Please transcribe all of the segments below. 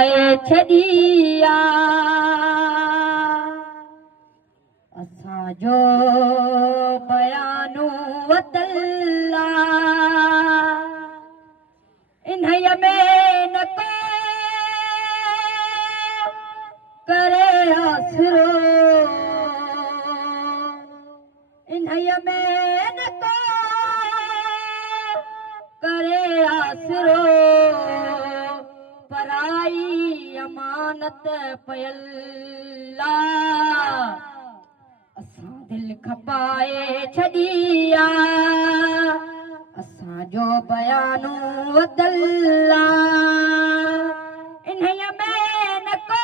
खपाए छॾिया असांजो बयानु वतल्ला इन्हीअ में न को करे आसरो इन्हीअ में न को करे आसरो पराई अमानत पयल्ला असां दिल खपाए छॾिया असांजो बयानु वतल्ला इन्हीअ में न को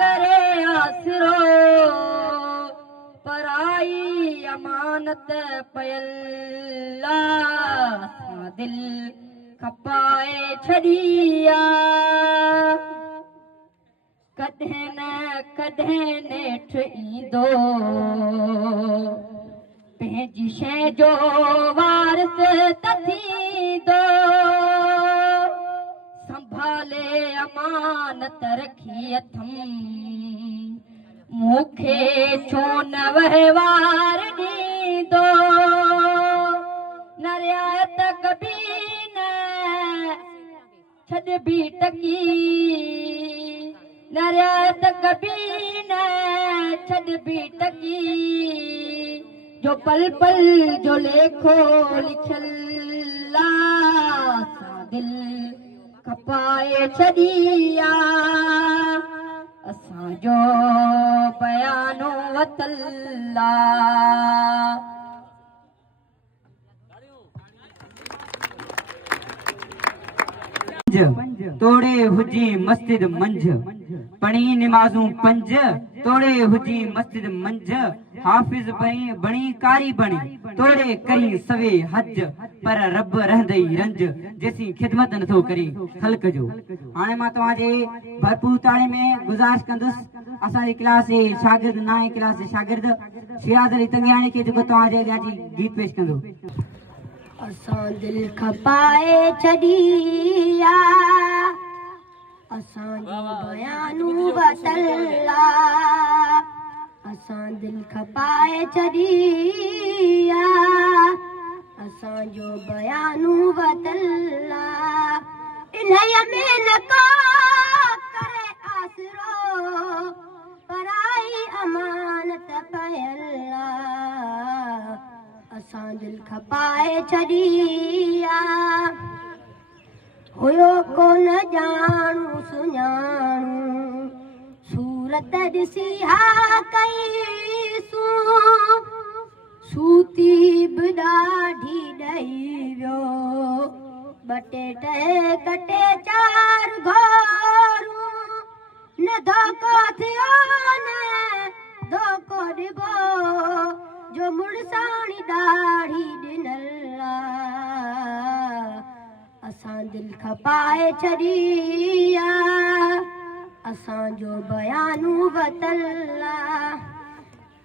करे आसरो पराई अमानत पयल्ला असां दिल खपाए छॾिया कॾहिं न कॾहिं नेठि ईंदो पंहिंजी शइ जो वारिस त थींदो संभाले अमानत रखी अथमि मूंखे छो न वहिंवार ॾींदो न रियायत कबी न छॾबी टकी न रियायत कबी न छॾबी टकी जो पल पल जो लेखो लिखियल्ला असां दिल खपाए छॾिया असांजो बयानु वतल्ला तोड़े हुजी मस्जिद मंझ पढ़ी निमाज़ूं पंज तोड़े हुजी मस्जिद मंझ हाफिज बणी कारी बणी तोड़े करी सवे हज पर रब रहंदई रंज जेसी खिदमत नथो करी ख़ल्क़ जो हाणे मां तव्हांजे भरपूर ताड़ी में गुज़ारिश कंदुसि असांजी क्लास जे शागिर्द नाए क्लास जे शागिर्द शिराज अली तंगियाणी खे जेको तव्हांजे अॻियां जी गीत पेश कंदो असां दिल खपाए छॾिया असांजो बयानु वतल्ला असां दिल खपाए छॾिया असांजो बयानु वतल्ला इन्हीअ में न को करे आसरो पराई अमानत पयल्ला असां दिल खपाए छॾिया हुयो कोन ॼाणू सुञाणू सूरत ॾिसी हा कईसूं सूती बि ॾाढी ॾही वियो बटेट कटे चार घोरूं न धोखो थियो न धोखो ॾिबो जो मुड़साणी ॾाढ़ी ॾिनल्ला असां दिल खपाए छॾिया असांजो बयानु वतल्ला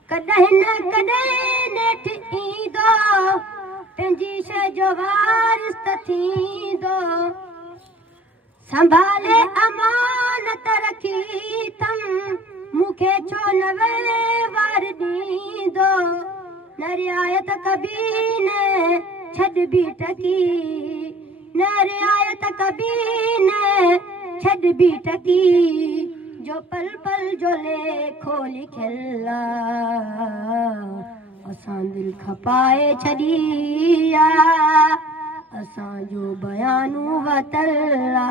कॾहिं न कॾहिं नेठि ईंदो पंहिंजी शइ जो वारिस त थींदो संभाले अमानत रखी अथमि मूंखे छो न वहिंवार ॾींदो न रियायत कबी न छॾबी टकी न रियायत कबी न छॾबी टकी जो पल पल जो लेखो लिखियल्ला असां दिल खपाए छॾिया असांजो बयानु वतल्ला